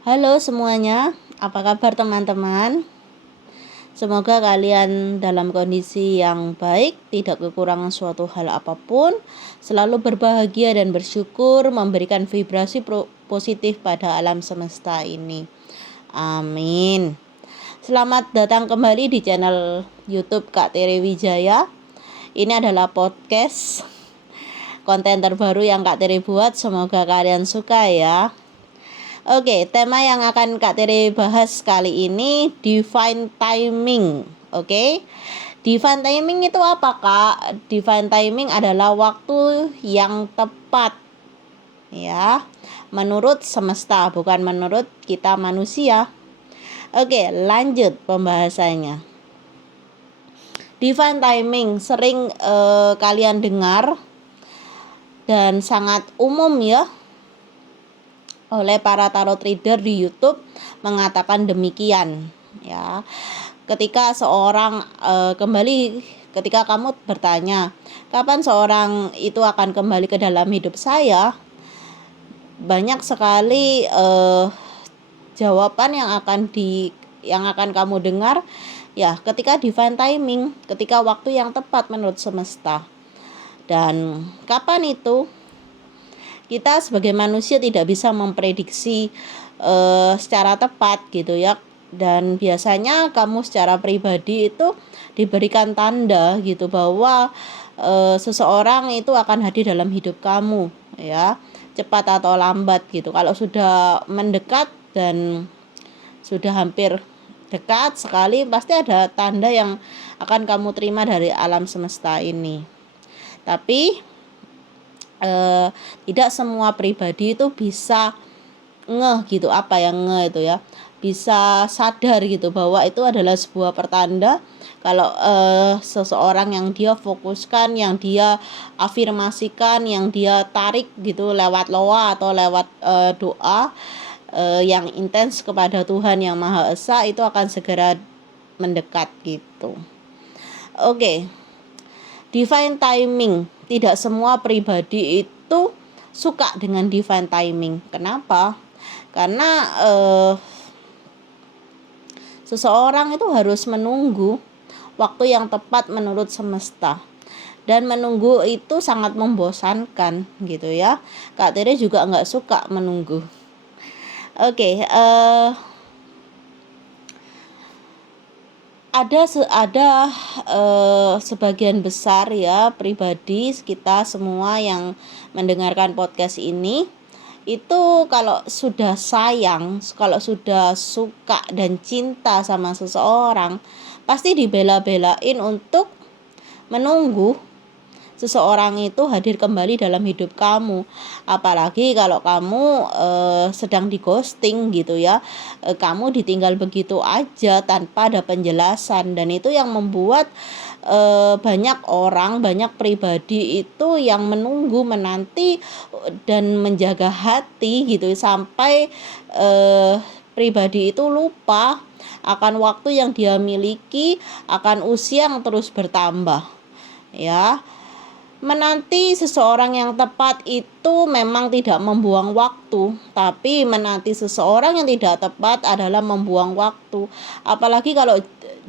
Halo semuanya, apa kabar teman-teman? Semoga kalian dalam kondisi yang baik, tidak kekurangan suatu hal apapun, selalu berbahagia dan bersyukur, memberikan vibrasi positif pada alam semesta ini. Amin. Selamat datang kembali di channel YouTube Kak Tere Wijaya. Ini adalah podcast konten terbaru yang Kak Tere buat, semoga kalian suka ya. Oke, tema yang akan Kak Tere bahas kali ini divine timing. Oke. Divine timing itu apa, Kak? Divine timing adalah waktu yang tepat. Ya. Menurut semesta, bukan menurut kita manusia. Oke, lanjut pembahasannya. Divine timing sering kalian dengar dan sangat umum ya oleh para tarot reader di YouTube mengatakan demikian ya. Ketika seorang ketika kamu bertanya kapan seorang itu akan kembali ke dalam hidup saya, banyak sekali jawaban yang akan kamu dengar ya, ketika divine timing, ketika waktu yang tepat menurut semesta. Dan kapan itu? Kita sebagai manusia tidak bisa memprediksi secara tepat gitu ya. Dan biasanya kamu secara pribadi itu diberikan tanda gitu bahwa seseorang itu akan hadir dalam hidup kamu ya, cepat atau lambat gitu. Kalau sudah mendekat dan sudah hampir dekat sekali, pasti ada tanda yang akan kamu terima dari alam semesta ini. Tapi tidak semua pribadi itu bisa ngeh gitu, apa yang ngeh itu ya, bisa sadar gitu bahwa itu adalah sebuah pertanda kalau seseorang yang dia fokuskan, yang dia afirmasikan, yang dia tarik gitu lewat loa atau lewat doa yang intens kepada Tuhan Yang Maha Esa, itu akan segera mendekat gitu. Oke. Divine timing, tidak semua pribadi itu suka dengan divine timing. Kenapa? Karena seseorang itu harus menunggu waktu yang tepat menurut semesta. Dan menunggu itu sangat membosankan gitu ya. Kak Tere juga nggak suka menunggu. Oke, ada sebagian besar ya pribadi kita semua yang mendengarkan podcast ini itu kalau sudah sayang, kalau sudah suka dan cinta sama seseorang, pasti dibela-belain untuk menunggu seseorang itu hadir kembali dalam hidup kamu. Apalagi kalau kamu sedang di ghosting gitu ya, kamu ditinggal begitu aja tanpa ada penjelasan. Dan itu yang membuat banyak orang, banyak pribadi itu yang menunggu, menanti dan menjaga hati gitu sampai pribadi itu lupa akan waktu yang dia miliki, akan usia yang terus bertambah ya. Menanti seseorang yang tepat itu memang tidak membuang waktu, tapi menanti seseorang yang tidak tepat adalah membuang waktu. Apalagi kalau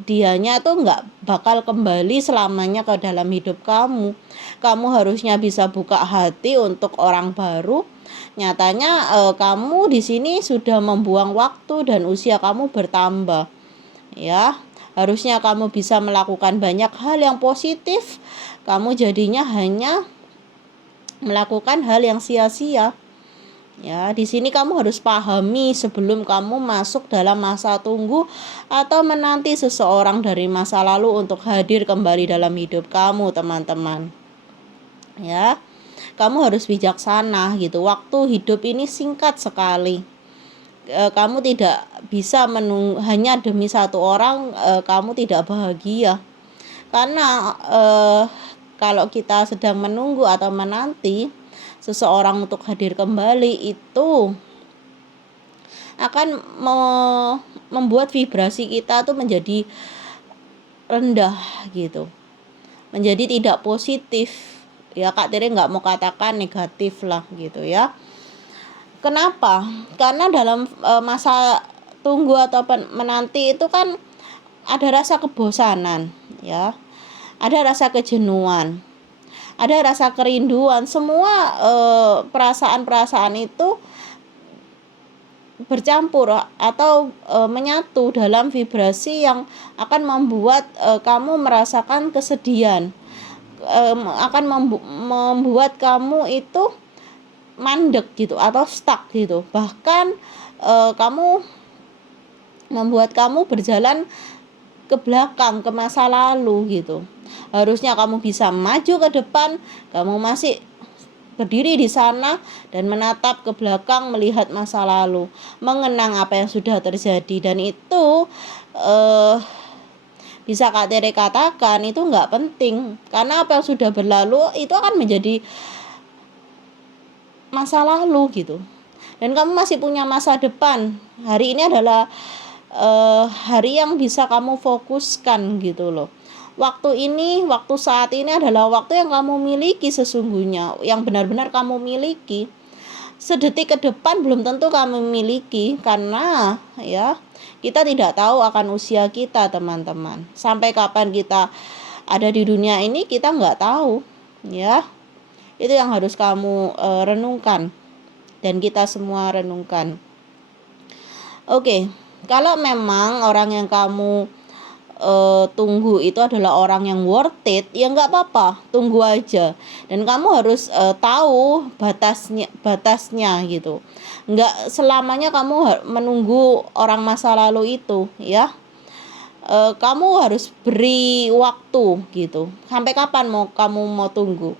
dianya tuh nggak bakal kembali selamanya ke dalam hidup kamu. Kamu harusnya bisa buka hati untuk orang baru. Nyatanya kamu di sini sudah membuang waktu dan usia kamu bertambah. Ya, harusnya kamu bisa melakukan banyak hal yang positif. Kamu jadinya hanya melakukan hal yang sia-sia. Ya, di sini kamu harus pahami sebelum kamu masuk dalam masa tunggu atau menanti seseorang dari masa lalu untuk hadir kembali dalam hidup kamu, teman-teman. Ya, kamu harus bijaksana gitu. Waktu hidup ini singkat sekali. Kamu tidak bisa hanya demi satu orang kamu tidak bahagia. Karena kalau kita sedang menunggu atau menanti seseorang untuk hadir kembali, itu akan membuat vibrasi kita tuh menjadi rendah gitu, menjadi tidak positif ya. Kak Tere nggak mau katakan negatif lah gitu ya. Kenapa? Karena dalam masa tunggu atau menanti itu kan ada rasa kebosanan, ya. Ada rasa kejenuhan, ada rasa kerinduan. Semua perasaan-perasaan itu bercampur atau menyatu dalam vibrasi yang akan membuat kamu merasakan kesedihan, akan membuat kamu itu mandek gitu atau stuck gitu. Bahkan kamu membuat kamu berjalan ke belakang, ke masa lalu gitu. Harusnya kamu bisa maju ke depan, kamu masih berdiri di sana dan menatap ke belakang, melihat masa lalu, mengenang apa yang sudah terjadi. Dan itu bisa Kak Tere katakan itu nggak penting, karena apa yang sudah berlalu itu akan menjadi masa lalu gitu. Dan kamu masih punya masa depan. Hari ini adalah hari yang bisa kamu fokuskan gitu loh. Waktu saat ini adalah waktu yang kamu miliki sesungguhnya, yang benar-benar kamu miliki. Sedetik ke depan belum tentu kamu miliki, karena ya kita tidak tahu akan usia kita, teman-teman. Sampai kapan kita ada di dunia ini kita nggak tahu, ya. Itu yang harus kamu renungkan dan kita semua renungkan. Oke, kalau memang orang yang kamu tunggu itu adalah orang yang worth it, ya nggak apa-apa, tunggu aja. Dan kamu harus tahu batasnya gitu. Nggak selamanya kamu menunggu orang masa lalu itu, ya. Kamu harus beri waktu gitu. Sampai kapan kamu mau tunggu?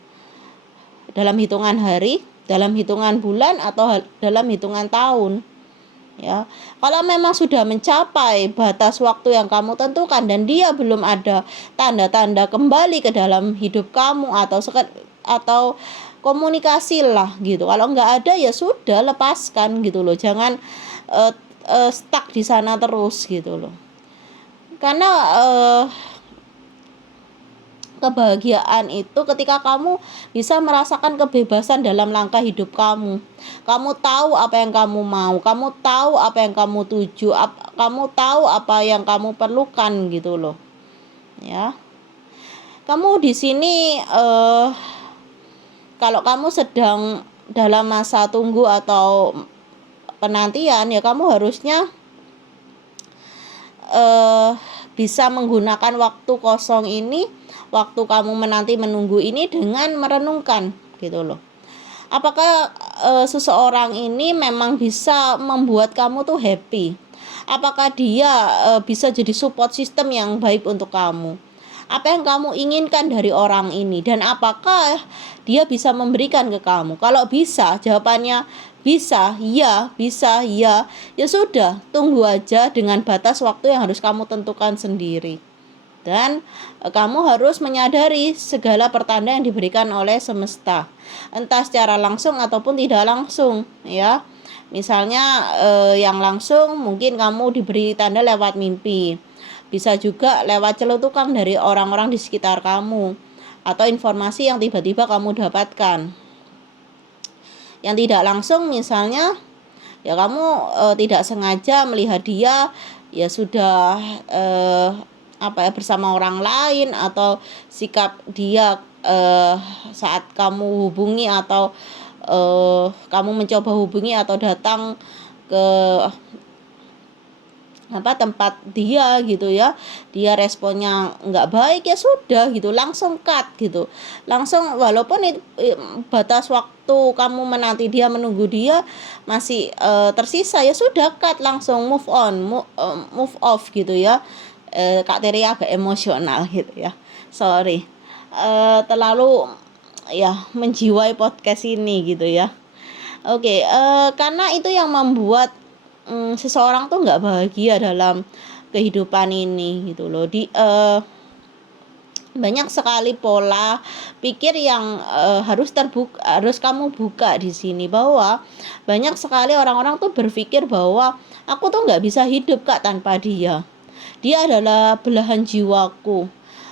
Dalam hitungan hari, dalam hitungan bulan, atau dalam hitungan tahun? Ya, kalau memang sudah mencapai batas waktu yang kamu tentukan dan dia belum ada tanda-tanda kembali ke dalam hidup kamu atau komunikasi lah gitu. Kalau nggak ada ya sudah, lepaskan gitu loh. Jangan stuck di sana terus gitu loh. Karena kebahagiaan itu ketika kamu bisa merasakan kebebasan dalam langkah hidup kamu. Kamu tahu apa yang kamu mau, kamu tahu apa yang kamu tuju, kamu tahu apa yang kamu perlukan gitu loh. Ya. Kamu di sini kalau kamu sedang dalam masa tunggu atau penantian, ya kamu harusnya bisa menggunakan waktu kosong ini, waktu kamu menunggu ini dengan merenungkan gitu loh. Apakah seseorang ini memang bisa membuat kamu tuh happy? Apakah dia bisa jadi support system yang baik untuk kamu? Apa yang kamu inginkan dari orang ini, dan apakah dia bisa memberikan ke kamu? Kalau bisa, jawabannya bisa, ya, ya sudah, tunggu aja dengan batas waktu yang harus kamu tentukan sendiri. Dan kamu harus menyadari segala pertanda yang diberikan oleh semesta, entah secara langsung ataupun tidak langsung, ya. Misalnya yang langsung mungkin kamu diberi tanda lewat mimpi, bisa juga lewat celutukan dari orang-orang di sekitar kamu, atau informasi yang tiba-tiba kamu dapatkan. Yang tidak langsung misalnya ya kamu tidak sengaja melihat dia ya sudah bersama orang lain, atau sikap dia saat kamu hubungi atau kamu mencoba hubungi atau datang ke tempat dia gitu ya, dia responnya nggak baik, ya sudah gitu, langsung cut gitu, langsung. Walaupun batas waktu kamu menunggu dia masih tersisa, ya sudah, cut, langsung move on, move off gitu ya. Kak Tere agak emosional gitu ya, sorry, terlalu ya menjiwai podcast ini gitu ya. Oke, karena itu yang membuat seseorang tuh nggak bahagia dalam kehidupan ini gitu loh. Banyak sekali pola pikir yang harus kamu buka di sini, bahwa banyak sekali orang-orang tuh berpikir bahwa aku tuh nggak bisa hidup Kak tanpa dia. Dia adalah belahan jiwaku.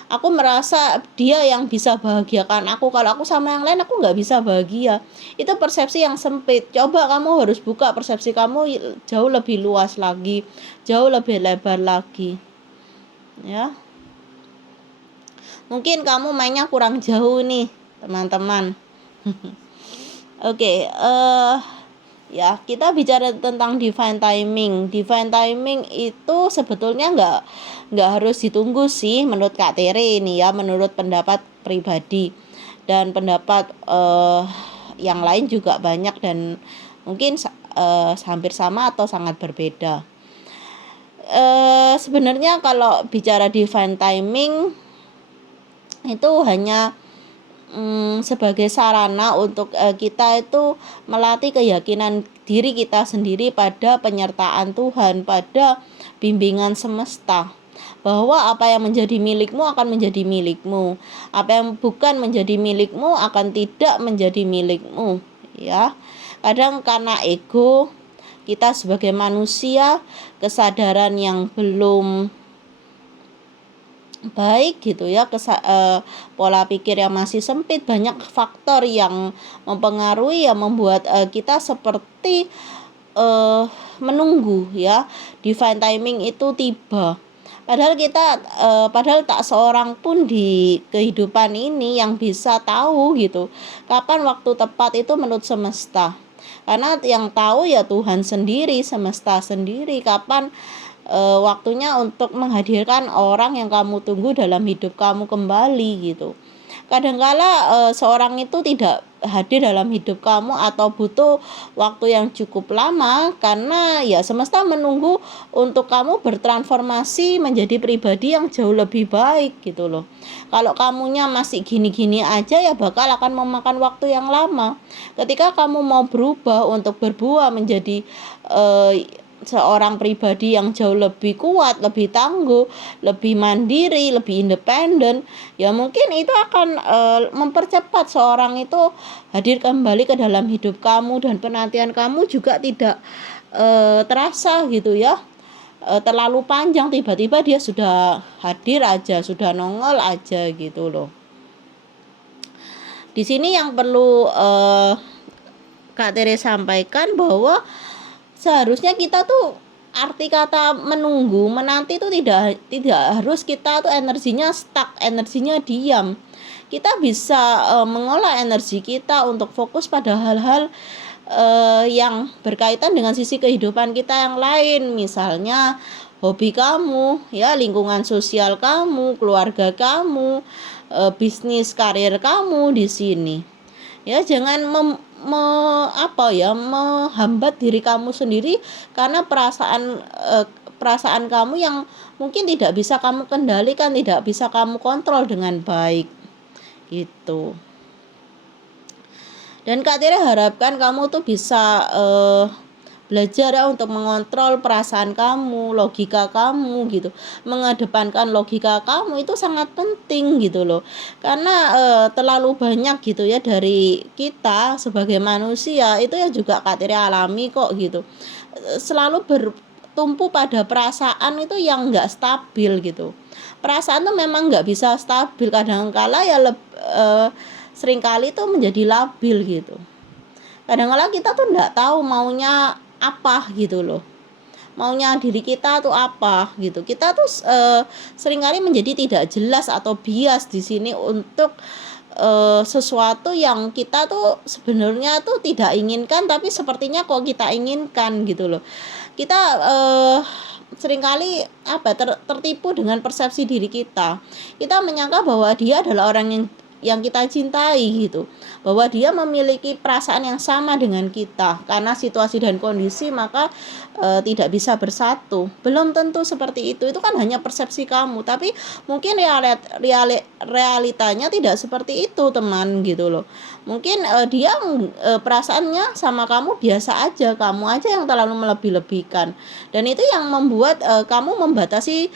Aku merasa dia yang bisa bahagiakan aku, kalau aku sama yang lain aku nggak bisa bahagia. Itu persepsi yang sempit. Coba kamu harus buka persepsi kamu jauh lebih luas lagi, jauh lebih lebar lagi, ya. Mungkin kamu mainnya kurang jauh nih, teman-teman. Oke, ya, kita bicara tentang divine timing. Divine timing itu sebetulnya nggak harus ditunggu sih, menurut Kak Tere ini ya, menurut pendapat pribadi dan pendapat yang lain juga banyak dan mungkin hampir sama atau sangat berbeda. Sebenarnya kalau bicara divine timing itu hanya sebagai sarana untuk kita itu melatih keyakinan diri kita sendiri pada penyertaan Tuhan, pada bimbingan semesta, bahwa apa yang menjadi milikmu akan menjadi milikmu, apa yang bukan menjadi milikmu akan tidak menjadi milikmu, ya. Kadang karena ego kita sebagai manusia, kesadaran yang belum baik gitu ya, pola pikir yang masih sempit, banyak faktor yang mempengaruhi, yang membuat kita seperti menunggu ya divine timing itu tiba. Padahal tak seorang pun di kehidupan ini yang bisa tahu gitu kapan waktu tepat itu menurut semesta. Karena yang tahu ya Tuhan sendiri, semesta sendiri, kapan waktunya untuk menghadirkan orang yang kamu tunggu dalam hidup kamu kembali gitu. Kadangkala seorang itu tidak hadir dalam hidup kamu atau butuh waktu yang cukup lama karena ya semesta menunggu untuk kamu bertransformasi menjadi pribadi yang jauh lebih baik gitu loh. Kalau kamunya masih gini-gini aja ya bakal akan memakan waktu yang lama. Ketika kamu mau berubah untuk berbuah menjadi seorang pribadi yang jauh lebih kuat, lebih tangguh, lebih mandiri, lebih independen, ya mungkin itu akan mempercepat seorang itu hadir kembali ke dalam hidup kamu dan penantian kamu juga tidak terasa gitu ya, terlalu panjang, tiba-tiba dia sudah hadir aja, sudah nongol aja gitu loh. Di sini yang perlu Kak Tere sampaikan bahwa seharusnya kita tuh arti kata menunggu, menanti itu tidak harus kita tuh energinya stuck, energinya diam. Kita bisa mengolah energi kita untuk fokus pada hal-hal yang berkaitan dengan sisi kehidupan kita yang lain, misalnya hobi kamu, ya, lingkungan sosial kamu, keluarga kamu, bisnis karir kamu di sini. Ya, jangan menghambat diri kamu sendiri karena perasaan kamu yang mungkin tidak bisa kamu kendalikan, tidak bisa kamu kontrol dengan baik gitu. Dan Kak Tira harapkan kamu tuh bisa belajar ya untuk mengontrol perasaan kamu, logika kamu gitu. Mengedepankan logika kamu itu sangat penting gitu loh. Karena terlalu banyak gitu ya dari kita sebagai manusia itu ya juga Kak Tira alami kok gitu. Selalu bertumpu pada perasaan itu yang enggak stabil gitu. Perasaan tuh memang enggak bisa stabil, kadang-kala ya seringkali tuh menjadi labil gitu. Kadang-kala kita tuh enggak tahu maunya apa gitu loh, maunya diri kita tuh apa gitu. Kita tuh seringkali menjadi tidak jelas atau bias di sini untuk sesuatu yang kita tuh sebenarnya tuh tidak inginkan tapi sepertinya kok kita inginkan gitu loh. Kita seringkali tertipu dengan persepsi diri kita. Kita menyangka bahwa dia adalah orang yang kita cintai gitu, bahwa dia memiliki perasaan yang sama dengan kita. Karena situasi dan kondisi maka tidak bisa bersatu. Belum tentu seperti itu kan hanya persepsi kamu, tapi mungkin realitanya tidak seperti itu teman gitu loh. Mungkin dia perasaannya sama kamu biasa aja, kamu aja yang terlalu melebih-lebihkan, dan itu yang membuat kamu membatasi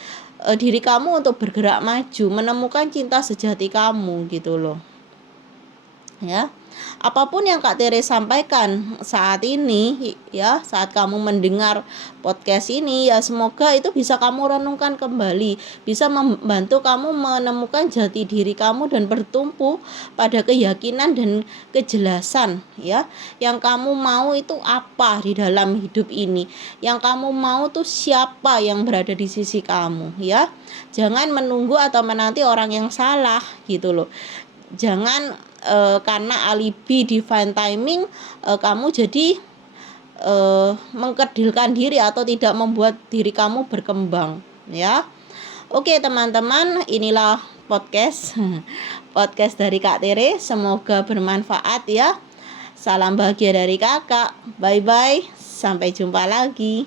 diri kamu untuk bergerak maju, menemukan cinta sejati kamu gitu loh. Ya. Apapun yang Kak Tere sampaikan saat ini ya, saat kamu mendengar podcast ini ya, semoga itu bisa kamu renungkan kembali, bisa membantu kamu menemukan jati diri kamu dan bertumpu pada keyakinan dan kejelasan ya. Yang kamu mau itu apa di dalam hidup ini? Yang kamu mau tuh siapa yang berada di sisi kamu ya. Jangan menunggu atau menanti orang yang salah gitu loh. Jangan karena alibi divine timing kamu jadi mengkerdilkan diri atau tidak membuat diri kamu berkembang ya. Oke teman-teman, inilah podcast podcast dari Kak Tere, semoga bermanfaat ya. Salam bahagia dari kakak. Bye bye, sampai jumpa lagi.